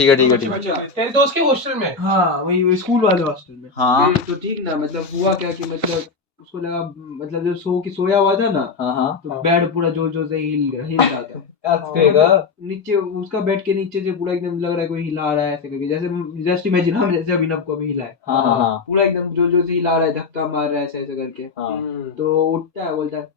ठीक है ठीक है ठीक है। अच्छा तेरे दोस्त के हॉस्टल में? हाँ वही स्कूल वाले हॉस्टल में। हाँ तो ठीक ना, मतलब हुआ क्या कि मतलब उसको लगा, मतलब जब सोया हुआ था ना, हाँ हाँ तो बेड पूरा जोर जोर से हिल रहा था। हंसेगा। नीचे उसका बेड के नीचे से पूरा एकदम लग रहा है कोई हिला रहा है ऐसे करके, जैसे जस्ट इमेजिन हम जैसे अभिनव को भी हिला है, हाँ हाँ हाँ पूरा एकदम जोर जोर से हिला रहा है, धक्का मार रहा है ऐसे ऐसे करके। हाँ तो उठता है, बोलता है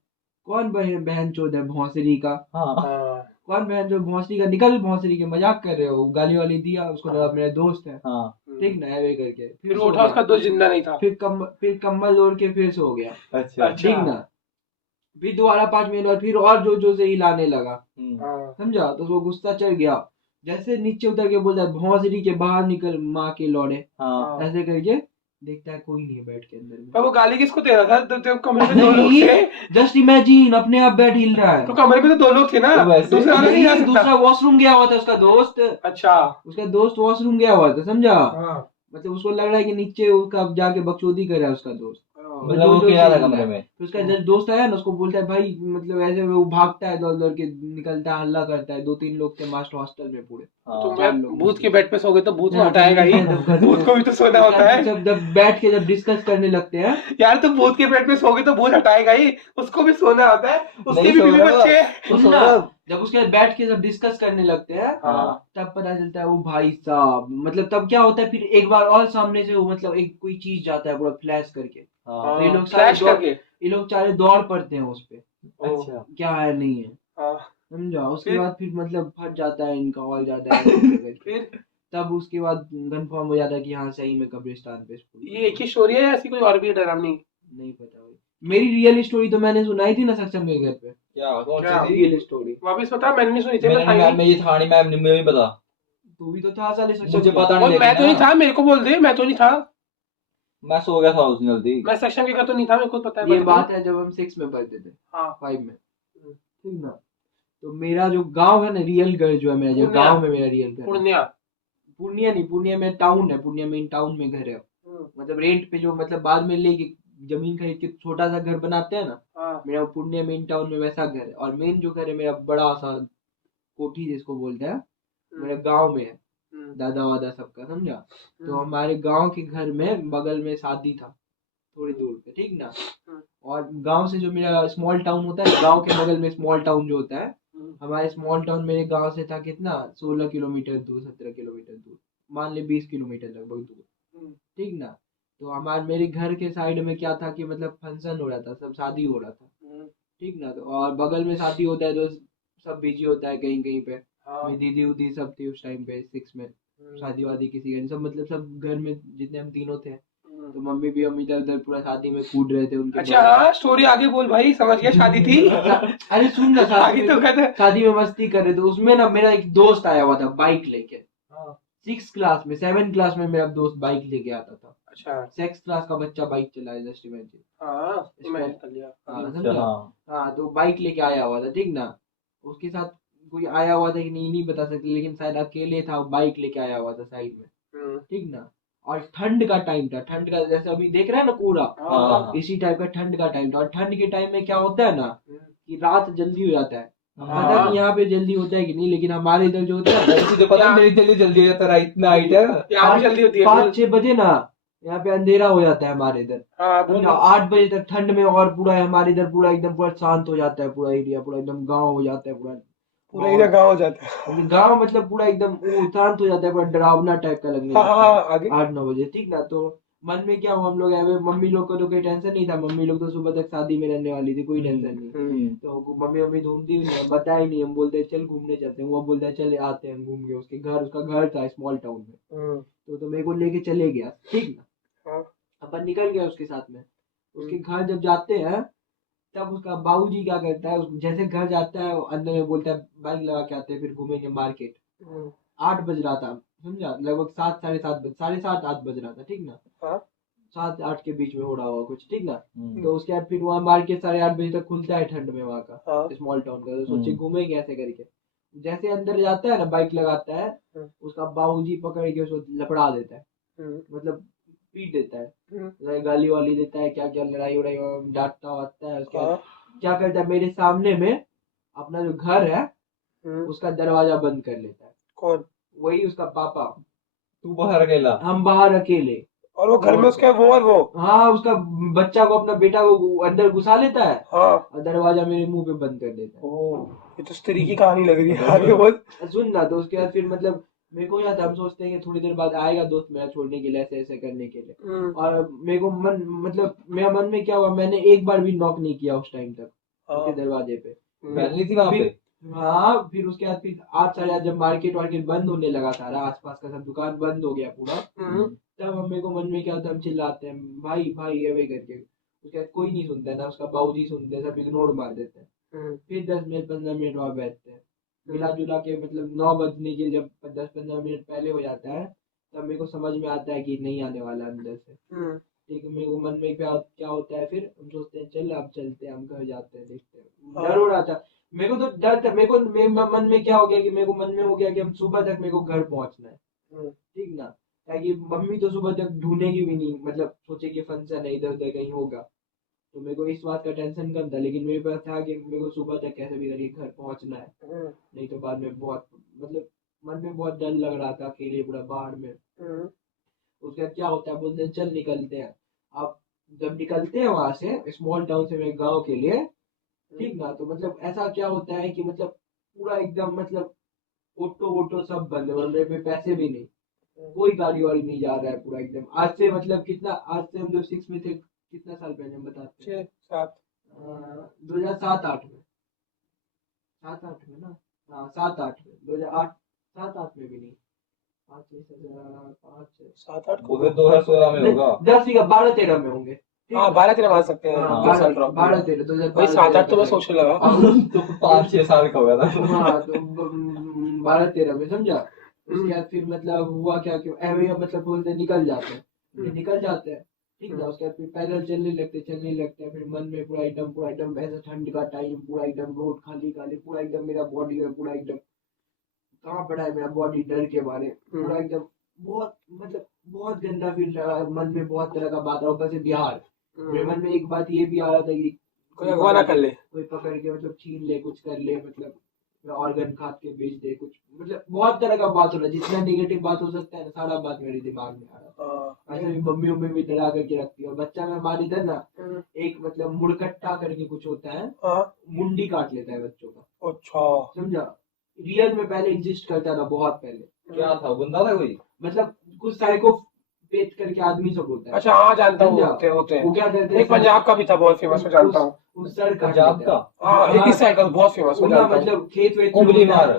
कौन बहन चोद है भौंसरी का, हाँ कौन बहन जो भौंसरी का, निकल भौंसरी के, मजाक कर रहे हो, गाली वाली दिया उसको, लगा मेरा दोस्त है। हाँ ठीक ना, ऐवे करके फिर सो उठा, गया। उसका दोस्त जिंदा नहीं था। फिर कम्बल ओढ़ के फिर सो गया। अच्छा ठीक ना, फिर दोबारा 5 मिनट बाद फिर और जोर जोर से हिलाने लगा, हाँ। समझा। तो उसको गुस्सा चढ़ गया, जैसे नीचे उतर के बोलता है भौंसरी के बाहर निकल माँ के लौड़े, हाँ ऐसे करके देखता है कोई नहीं है बेड के अंदर में। पर वो गाली किसको दे रहा था? तो कमरे में दो लोग थे। जस्ट इमेजिन, अपने आप बेड हिल रहा है। तो कमरे में तो दो लोग थे ना, तो वैसे दूसरा वाला नहीं जा नहीं, सकता। दूसरा वॉशरूम गया हुआ था उसका दोस्त। अच्छा उसका दोस्त वॉशरूम गया हुआ था, समझा। हाँ। मतलब उसको लग रहा है कि नीचे उसका जाके बकचोदी कर रहा है उसका दोस्त। मतलब वो अकेला था कमरे में। फिर उसका जब दोस्त आया ना, उसको बोलता है भाई, मतलब ऐसे वो भागता है, दौड़ दौड़ के निकलता है, हल्ला करता है। 2-3 लोग थे मास्टर हॉस्टल में पूरे। तो चार मैं लोग भूत के बेड पे सो गए तो भूत को हाँ, हटाएगा ही। भूत को भी तो सोना होता है जब बैठ के जब डिस्कस करने लगते हैं, यार। तुम भूत के बेड पे सोगे तो भूत हटाएगा ही, उसको भी सोना होता है, उसके नहीं भी सो बीवी रहा बच्चे हैं। तो सुनना, सौरभ। जब उसके बाद बैठ के जब डिस्कस करने लगते हैं, हाँ तब पता चलता है वो भाई साहब, मतलब तब क्या होता है, फिर एक बार और सामने से वो मतलब एक कोई चीज जाता है पूरा फ्लैश करके। तो ये हाँ लोग सारे फ्लैश करके। ये लोग सारे दौड़ पड़ते हैं उस पे, अच्छा क्या है नहीं है, हाँ समझा। उसके फिर? बाद फिर मतलब फट जाता है इनका हॉल जाता है ऐसे करके। फिर तब उसके बाद कंफर्म हो जाता है कि हाँ सही में कब्रिस्तान पे ये एक ही स्टोरी है या ऐसी कोई और भी है डरावनी? नहीं पता भाई। मेरी रियल स्टोरी तो मैंने सुनाई थी ना सक्षम के घर पे, क्या कौन क्या? सी थी? Real story. वापिस बता, मैंने नहीं सुनी थी। मैंने बताइए। मैं ये था नहीं, मैं मुझे नहीं पता। तू भी तो था साले सक्षम मुझे के। पता वो नहीं मैं तो लेकिन नहीं था, मेरे को बोल दे, मैं तो नहीं था। मैं सो गया था उस दिन जल्दी। मैं सेक्शन के घर तो नहीं था, मेरे को पता है। ये बता बात है जब हम 6 में पढ़ते थे, हाँ 5 में, ठीक ना। तो मेरा जो गांव है ना, रियल घर जो है मेरा, जो पूर्णिया। गांव में मेरा रियल घर है, पूर्णिया। पूर्णिया नहीं, पूर्णिया में टाउन है, पूर्णिया मेन टाउन में घर है। मतलब रेंट पे जो, मतलब बाद में लेके जमीन खरीद के छोटा सा घर बनाते हैं ना, हाँ मेरा पूर्णिया मेन टाउन में वैसा घर है। और मेन जो घर है मेरा, बड़ा सा कोठी जिसको बोलते हैं, मेरे गांव में है, दादा वादा सबका, समझा। तो हमारे गांव के घर में बगल में शादी था, थोड़ी दूर पे, ठीक ना। और गांव से जो मेरा स्मॉल टाउन होता है, गांव के बगल में स्मॉल टाउन जो होता है, हमारे स्मॉल टाउन मेरे गांव से था कितना, 16 किलोमीटर दूर, 17 किलोमीटर दूर, मान ले 20 किलोमीटर लगभग दूर, ठीक ना। तो हमारे मेरे घर के साइड में क्या था कि मतलब फंक्शन हो रहा था, सब शादी हो रहा था, ठीक ना। तो और बगल में शादी होता है तो सब बिजी होता है कहीं कहीं पे। मेरी दीदी उदी सब थी उस टाइम पे 6 में, शादी वादी किसी का नहीं, सब मतलब सब घर में जितने हम तीनों थे, तो मम्मी भी हम इधर उधर पूरा शादी में कूद रहे थे उनके अच्छा हाँ, स्टोरी आगे बोल भाई, समझ गया शादी थी। अरे सुन ना, आगे तो कहते। शादी में मस्ती कर रहे थे, उसमें ना मेरा एक दोस्त आया हुआ था बाइक लेके। 6 क्लास में, 7 क्लास में मेरा दोस्त बाइक लेके आता था। अच्छा 6 क्लास का बच्चा बाइक चलाए, जस्ट इमेजिन। हाँ इमेजिन कर लिया। हाँ अच्छा समझा। हाँ हाँ तो बाइक लेके आया हुआ था, ठीक ना। उसके साथ कोई आया हुआ था कि नहीं बता सकते, लेकिन शायद अकेले था, बाइक लेके आया हुआ था साइड में, ठीक ना। और ठंड का टाइम था, ठंड का जैसे अभी देख रहे हैं ना पूरा, हाँ इसी टाइप का ठंड का टाइम था। और ठंड के टाइम में क्या होता है ना, कि रात जल्दी हो जाता है। अब पता हाँ। नहीं यहाँ पे जल्दी होता है कि नहीं, लेकिन हमारे इधर जो होता है तुझे पता है मेरी जल्दी जल्दी हो जाता है, इतना हाइट है। यहाँ भी जल्दी होती है। 5-6 बजे ना यहाँ पे अंधेरा हो जाता है हमारे इधर, हाँ बोल। समझा। 8 बजे तक ठंड में, और पूरा हमारे इधर पूरा एकदम पूरा शांत हो जाता है, पूरा एरिया पूरा एकदम गांव हो जाता है पूरा। पूरा एरिया गाँव हो जाता है। गांव मतलब पूरा एकदम वो शांत हो जाता है, पूरा डरावना टाइप का लगने हाँ लगता हाँ है आगे। 8-9 बजे, ठीक ना। तो मन में क्या हुआ, हम लोग ऐसे, मम्मी लोग को तो कोई टेंशन नहीं था, मम्मी लोग तो सुबह तक शादी में रहने वाली थी, कोई टेंशन नहीं। तो मम्मी मम्मी ढूंढती नहीं, हम बताया ही नहीं, हम बोलते चल घूमने चलते हैं, वो बोलता है चले आते हैं घूम के। उसका घर था स्मॉल टाउन में, तो मेरे को लेके चले गया, ठीक ना। अपन निकल गए उसके साथ में, उसके घर जब जाते हैं, तब उसका बाबूजी क्या करता है, जैसे घर जाता है अंदर में बोलता है बाइक लगा के आते हैं, फिर घूमेंगे मार्केट। 8 बज रहा था, समझा, लगभग 7, 7:30, 7:30, 8 बज रहा था, ठीक ना। 7-8 के बीच में हो रहा होगा कुछ, ठीक ना। तो उसके बाद फिर वहाँ मार्केट 8:30 बजे तक खुलता है ठंड में वहाँ का, स्मॉल टाउन का। तो सोचे घूमेंगे ऐसे करके, जैसे अंदर जाता है ना, बाइक लगाता है, उसका बाबूजी पकड़ के उसको लपड़ा देता है, मतलब पीट देता है, गाली वाली देता है, क्या क्या लड़ाई उड़ाई, डांटता वाटता है। उसके बाद क्या करता है, मेरे सामने में अपना जो घर है उसका दरवाजा बंद कर लेता है। कौन? वही उसका पापा, तू बाहर अकेला। हम बाहर अकेले। और वो घर में उसके वो और वो। हाँ, उसका बच्चा को, अपना बेटा को अंदर घुसा लेता है हाँ। और दरवाजा मेरे मुंह पे बंद कर देता है। ओह, ये तो स्त्री की कहानी लग रही है आगे बोल। सुन ना, तो उसके बाद फिर मतलब मेरे को याद, हम सोचते हैं कि थोड़ी देर बाद आएगा दोस्त मेरा छोड़ने के लिए, ऐसे ऐसे करने के लिए। और मेरे को मतलब मेरा मन में क्या हुआ, मैंने एक बार भी नॉक नहीं किया उस टाइम तक उसके दरवाजे पे। पहली थी वहां पे। हाँ, फिर उसके बाद फिर 8 साढ़े 8 जब मार्केट वार्केट बंद होने लगा, सारा आसपास का सब दुकान बंद हो गया पूरा, तब मेरे को मन में क्या होता है, हम चिल्लाते हैं भाई भाई ये करके। उसके बाद कोई नहीं सुनता है, ना उसका बाबूजी सुनते हैं, सब इग्नोर मार देते हैं। फिर 10 मिनट 15 मिनट वहां बैठते हैं, मिला जुला के मतलब 9 बजने के जब 10-15 मिनट पहले हो जाता है, तब मेरे को समझ में आता है कि नहीं आने वाला अंदर से। ठीक है, मेरे को मन में क्या होता है, फिर हम सोचते हैं चल अब चलते हैं, हम घर जाते हैं, देखते हैं। डर हो रहा था मेरे को, तो डर था मेरे को, मन में क्या हो गया कि मेरे को मन में हो गया कि हम सुबह तक मेरे को घर पहुंचना है, ठीक ना, ताकि मम्मी तो सुबह तक ढूंढेगी भी नहीं, मतलब सोचेगी फंक्शन है इधर उधर कहीं होगा, तो मेरे को इस बात का टेंशन कम था। लेकिन मेरे पास था कि मेरे को सुबह तक कैसे भी करके घर पहुंचना है, नहीं तो बाद में बहुत मतलब मन में बहुत डर लग रहा था, अकेले पूरा बाहर में। उसके बाद क्या होता है, बोलते हैं चल निकलते हैं। अब जब निकलते हैं वहां से, स्मॉल टाउन से मेरे गाँव के लिए, ठीक ना, तो मतलब ऐसा क्या होता है कि मतलब पूरा एकदम मतलब ऑटो सब बंद है, और मेरे पे पैसे भी नहीं, कोई गाड़ी वाड़ी नहीं जा रहा है पूरा एकदम। आज से मतलब कितना, आज से हम जब 6 में थे, कितना साल पहले हम बताते हैं, 6-7 2007-8 में, 7-8 में ना, हाँ 7-8 में, 2008 7-8 में भी नहीं, 7-8 वो फिर 2016 में होगा। 10 या 12-13 में होंगे। हाँ 12-13 मान सकते हैं। 12-13 तो वही 7-8 तो मैं सोचने लगा। तो 5-6 साल का हुआ था। हाँ, तो 12-13 में, समझा। उसके बाद फिर मतलब हुआ क्या कि मतलब बोलते निकल जाते हैं, ठीक ना। उसके बाद फिर पैदल चलने लगते हैं, फिर मन में पूरा एकदम ऐसा ठंड का टाइम, पूरा एकदम रोड खाली पूरा एकदम, मेरा बॉडी में पूरा एकदम कहाँ पड़ा है मेरा बॉडी, डर के मारे पूरा एकदम बहुत मतलब बहुत गंदा फील रहा। मन में बहुत तरह का बात, ऊपर से बिहार, मेरे मन में एक बात ये भी आ रहा था कि कोई अगवा ना कर ले, कोई पकड़ के मतलब छीन ले, कुछ कर ले, मतलब ऑर्गन खाद के बेच दे कुछ, मतलब बहुत तरह का बात हो रहा है। जितना नेगेटिव बात हो सकता है ना, सारा बात मेरे दिमाग में आ रहा था। ऐसे भी मम्मी भी डरा करके रखती है, और बच्चा में हमारे इधर ना एक मतलब मुड़कट्टा करके कुछ होता है, मुंडी काट लेता है बच्चों का। अच्छा, समझा। रियल में पहले एग्जिस्ट करता था, बहुत पहले। क्या था, बंदा था कोई, मतलब कुछ साइको पेट करके आदमी सब होता है। अच्छा हाँ जानता हूँ, होते हैं। वो क्या करते हैं, एक पंजाब का भी था बहुत फेमस, मैं जानता हूँ। उस सर पंजाब का, हाँ एक इस साइड का बहुत फेमस, मैं जानता हूँ। मतलब खेत वेत उंगली मार,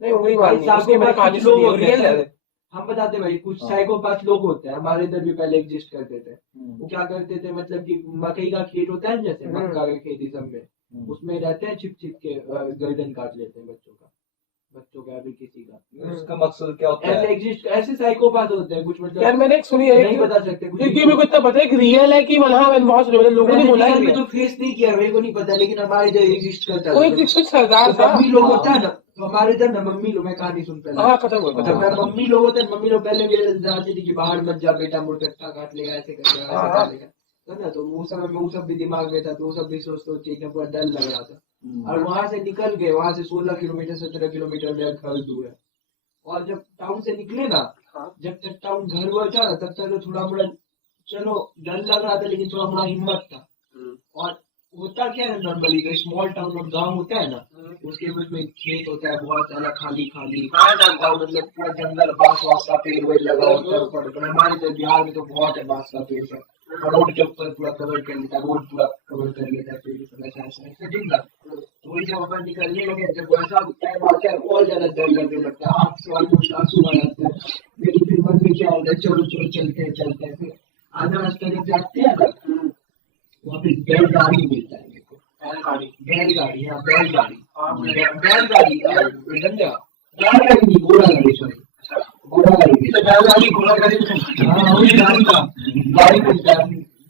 नहीं उंगली मार नहीं, उसकी मैंने कहानी सुनी है, रियल है। हम बताते भाई, कुछ साइकोपाथ लोग होते हैं, हमारे इधर भी पहले एग्जिस्ट करते थे। वो क्या करते थे, मतलब कि मकई का खेत होता है जैसे, मक्का का खेती सब में, उसमें रहते हैं, छिप के गर्दन काट लेते हैं बच्चों का भी, किसी का। उसका मकसद क्या होता है? ऐसे साइकोपाथ होते हैं कुछ, मतलब यार मैंने एक सुनी है, नहीं बता सकते कुछ, क्योंकि मेरे को इतना पता है कि रियल है कि वहाँ मैंने बहुत सुने, मतलब लोगों ने बोला है। तो फेस नहीं किया, मेरे को नहीं पता, लेकिन हमारे इधर एग्जिस्ट करता है। कोई कुछ सरदार था, मम्मी लोग होता है ना, तो हमारे इधर ना मम्मी लोग, मैं कहानी सुन पहले। हाँ खत्म हो गया। मम्मी लोग होते हैं, मम्मी लोग पहले मेरे जाती थी कि बाहर मत जा बेटा, मुर्गट्टा काट लेगा, ऐसे करेगा, ऐसे कर लेगा, है ना। तो वो समय में वो सब भी दिमाग में था, तो वो सब भी सोचते एकदम पूरा डर लग रहा था। और वहां से निकल गए, वहां से 16 किलोमीटर 17 किलोमीटर मेरा घर दूर है। और जब टाउन से निकले ना, जब तक टाउन घर पहुंचा ना, तब तक तो थोड़ा मोड़ा चलो डर लग रहा था, लेकिन थोड़ा मोड़ा हिम्मत था। और होता क्या है नॉर्मली, तो स्मॉल टाउन और गांव होता है ना, उसके बीच में खेत होता है बहुत सारा, खाली और मतलब पूरा जंगल, बांस वास का पेड़ वेड़ लगा होता है ऊपर। हमारे तो बिहार में तो बहुत है बांस का पेड़ सब, रोड के ऊपर पूरा कवर कर लेता है, रोड पूरा कवर कर लेता है पेड़ सब, ऐसा ठीक ना। तो वही जब अपन निकलने लगे, जब वैसा टाइम आता है और ज्यादा डर लगने लगता है, आंख से ऑलमोस्ट आंसू आ जाते हैं। लेकिन फिर मन में क्या होता है, चलो चलते हैं। फिर आधा रास्ता जब जाते हैं ना, वहाँ पे बैलगाड़ी मिलता है मेरे को, बैलगाड़ी, हाँ बैलगाड़ी, बैलगाड़ी नहीं, घोड़ागाड़ी, सॉरी घोड़ागाड़ी, हाँ वही गाड़ी मिलता है,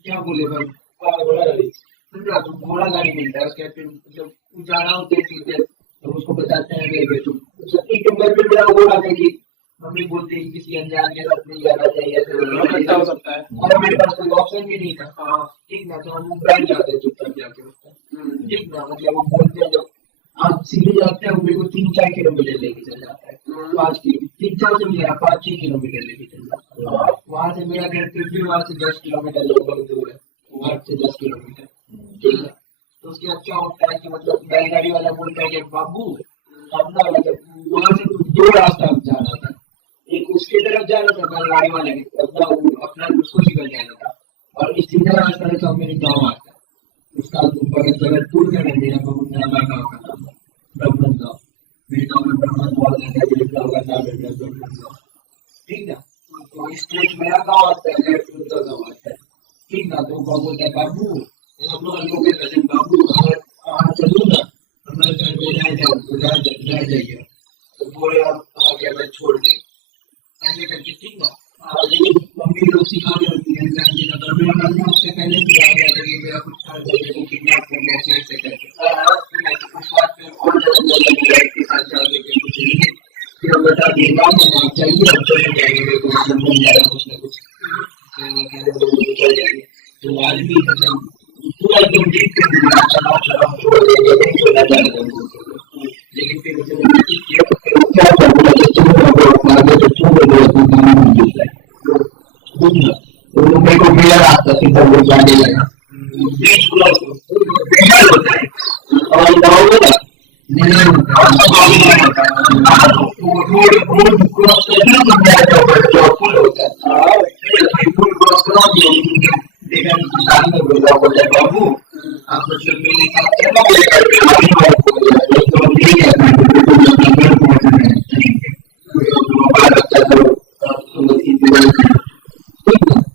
क्या बोले भाई, घोड़ागाड़ी, समझा। तो घोड़ागाड़ी मिलता है, उसके फिर जब जाना होते हैं सीधे, तो उसको बताते हैं एक नंबर पे मेरा वो आता है कि मम्मी बोलते हैं किसी अनजान के साथ नहीं जाना चाहिए, ऐसा हो सकता है। और मेरे पास कोई ऑप्शन भी नहीं था, ठीक ना। तो हम बैठ जाते हैं चुपचाप जाके उसका, ठीक ना। मतलब वो बोलते हैं जब आप सीधे जाते हैं, मेरे को 3-4 किलोमीटर लेके चल जाता है, 3-4 लेके चल रहा। वहां से मेरा घर फिर भी वहां से 10 किलोमीटर लगभग दूर है, वहां से 10 किलोमीटर। ठीक है, तो उसके बाद क्या होता है कि मतलब बैलगाड़ी वाला बोलता है कि बाबू अब ना मतलब वहां से 2 रास्ता जाना था, एक उसके तरफ जाना था बैलगाड़ी वाले की तरफ, अपना उसको निकल जाना था, और इस सीधा रास्ता है तो मेरे गाँव आता है, उसका बगल पुल का मेरा बहुत नाला गाँव का नाम है ब्रह्मन गाँव। मेरे गाँव में ब्रह्मन बहुत है, ठीक है। तो इस स्टेट मेरा गाँव आता है, उनका गाँव आता है, ठीक ना। तो वो बोलता है बाबू हम लोग के बाबू चलू ना हमारे घर में रह जाइए, तो बोले आप आगे मैं छोड़ दे ऐसे करके, ठीक ना। लेकिन मम्मी लोग सिखाने होती है मेरा मन में उससे पहले भी आ गया था कि मेरा कुछ कर देने को किडनैप कर लिया ऐसे करके, उस बात पे और ज़्यादा के साथ जाने के कुछ नहीं, फिर हम बता दिए गाँव में चाहिए अब चले जाएंगे, मेरे को मतलब मिल जाएगा कुछ ना कुछ चल जाएंगे। तो आज भी मतलब पूरा एकदम देख कर चला छोड़ देंगे चला जाएगा, लेकिन फिर मेरे को मेरा रास्ता सीधा वो जाने लगा होता है और रोड क्रॉस करना फुल होता है, फुल क्रॉस करा देखा बोलता है बाबू आप मतलब मेरे साथ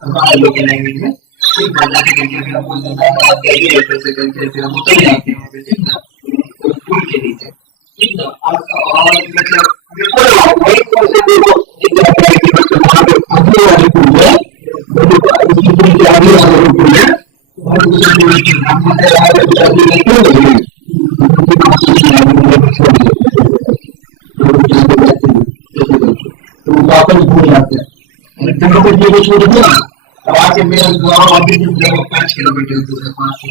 हमारे लोग लैंग्वेज में पुल के नीचे, ठीक ना। और मतलब वापस भूल जाते हैं, छोड़ दिया। वहां से मेरा गाँव अभी भी 5 किलोमीटर दूर है, 500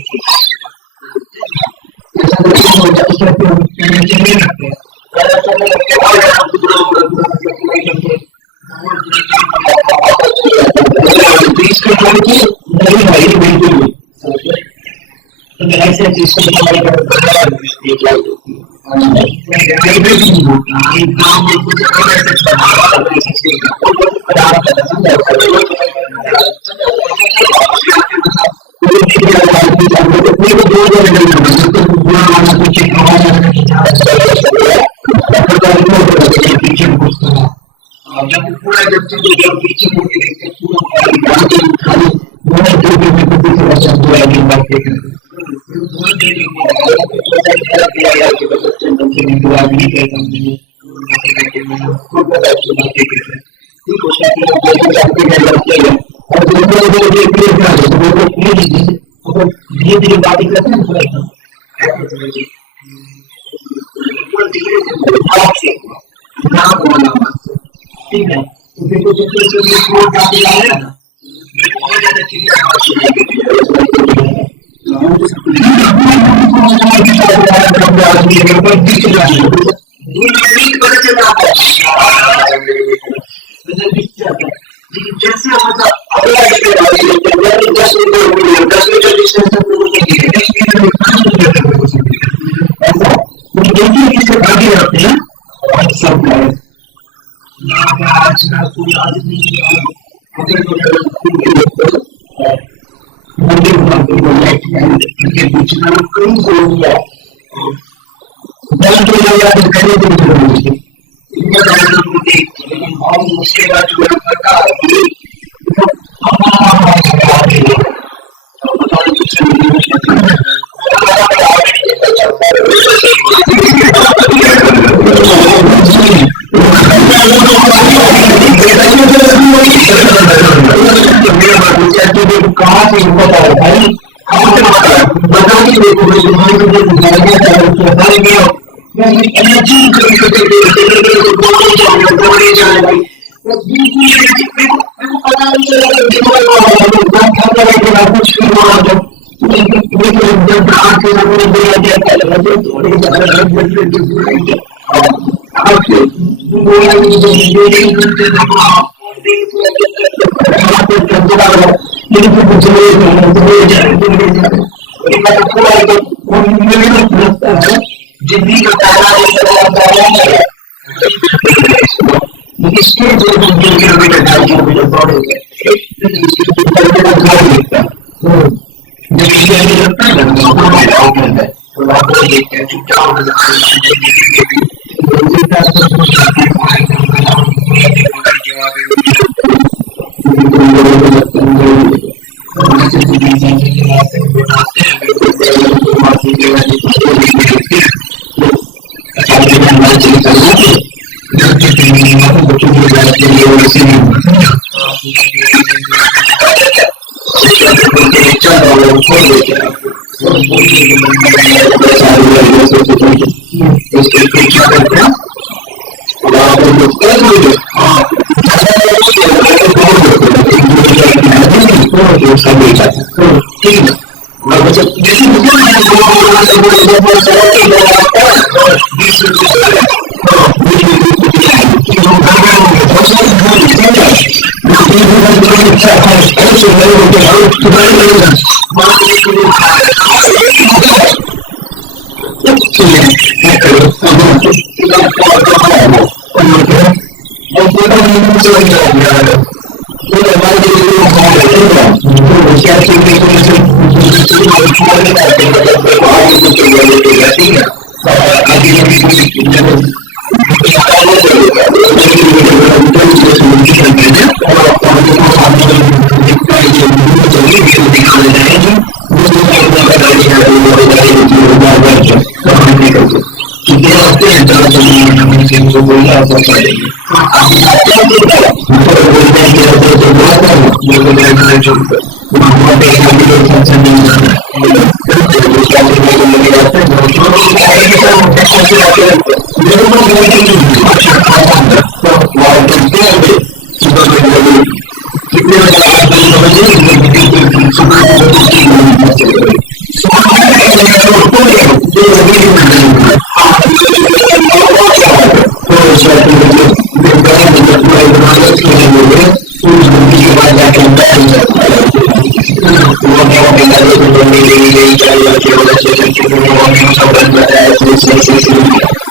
धीरे-धीरे बातें करते हैं ठीक है। तो फिर कुछ जैसे कोई आदमी उसके बाद कहाँ से भाई Gracias.